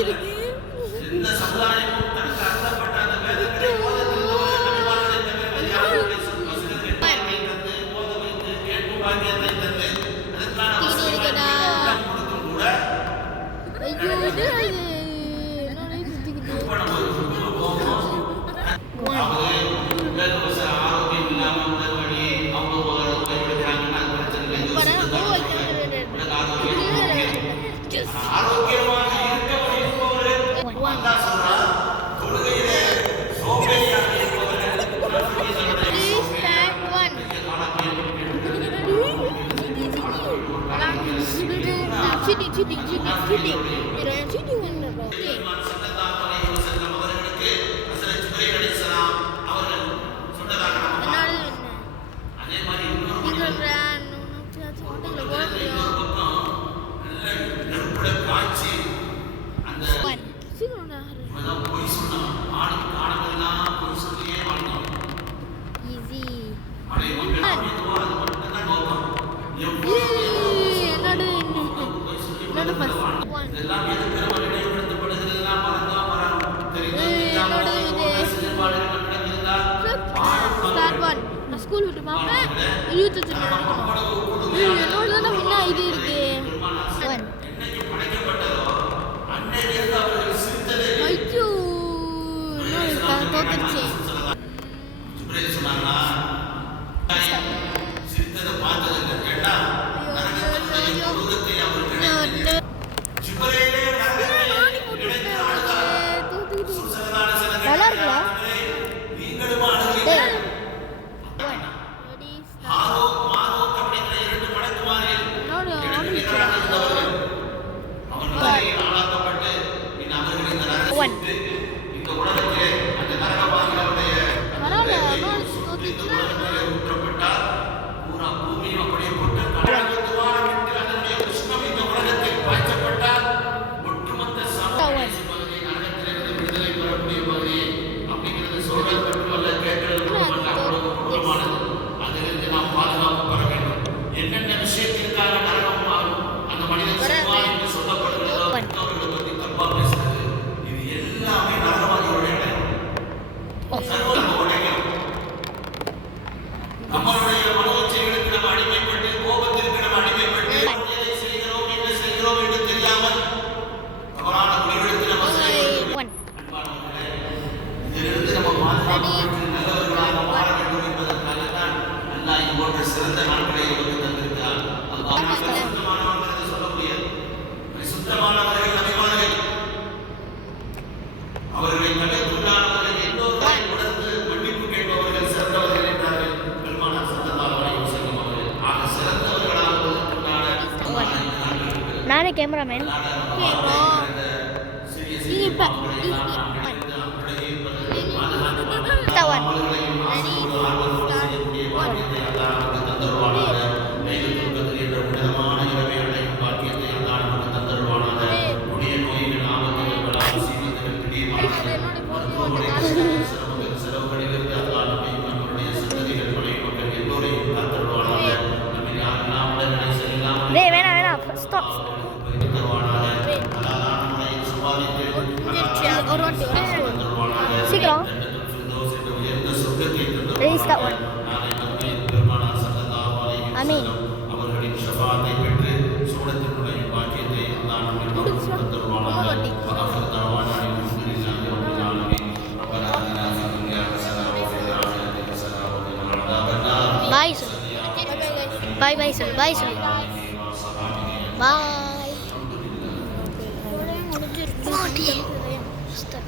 இருக்கு. இந்த சமுதாயமும் தனக்கு அருளப்பட்ட அந்த வேதங்களை போத வைத்து கேட்கும் பாக்கியத்தை தந்து அதற்கான கொடுத்தும் கூட ஆரோக்கியம் இல்லாம உடல் வழி அவங்க கைவிடுக்கிறாங்கன்னா அது பிரச்சனை ஆரோக்கியமாக இருப்பவர் தொழுகையிலே சோம்பேறியாக ஸ்கூல் விட்டு பார்ப்பேன் யூடியூப் என்னோட தான் முன்னா இது இருக்கு ஐயோ தோத்துருச்சு நல்லா இருக்குல்ல சிறந்த நாட்களை தந்திருக்கிறார். சொல்ல முடியாது. சுத்தமானவர்கள் நபிமார்கள் அவர்களை தவிர்த்துள்ளானவர்கள் எல்லோரும் உணர்ந்து மன்னிப்பு கேட்பவர்கள் சிறந்தவர்கள் என்றார்கள் பெருமானார் ஸல்லல்லாஹு அலைஹி வஸல்லம் அவர்கள். ஆக சிறந்தவர்களாக நானே கேமராமேன் சீக்கிரம் that one. Amin. அவர்களின் ஷஃபாத்தை பெற்று சூடத்தில் நுழையும் பாக்கியத்தை அல்லாஹ் நமக்கு தருவானாக. வஆஃபிரு தஅவானா அல்ஹம்துலில்லாஹி ரப்பில் ஆலமீன். ரப்பனா ஆதினா ஃபித் துன்யா ஹஸனா வ ஃபில் ஆখিরাতি ஹஸனா வ kina அஸாபன்னார். Bye sir. Bye bye sir. Bye sir. Bye.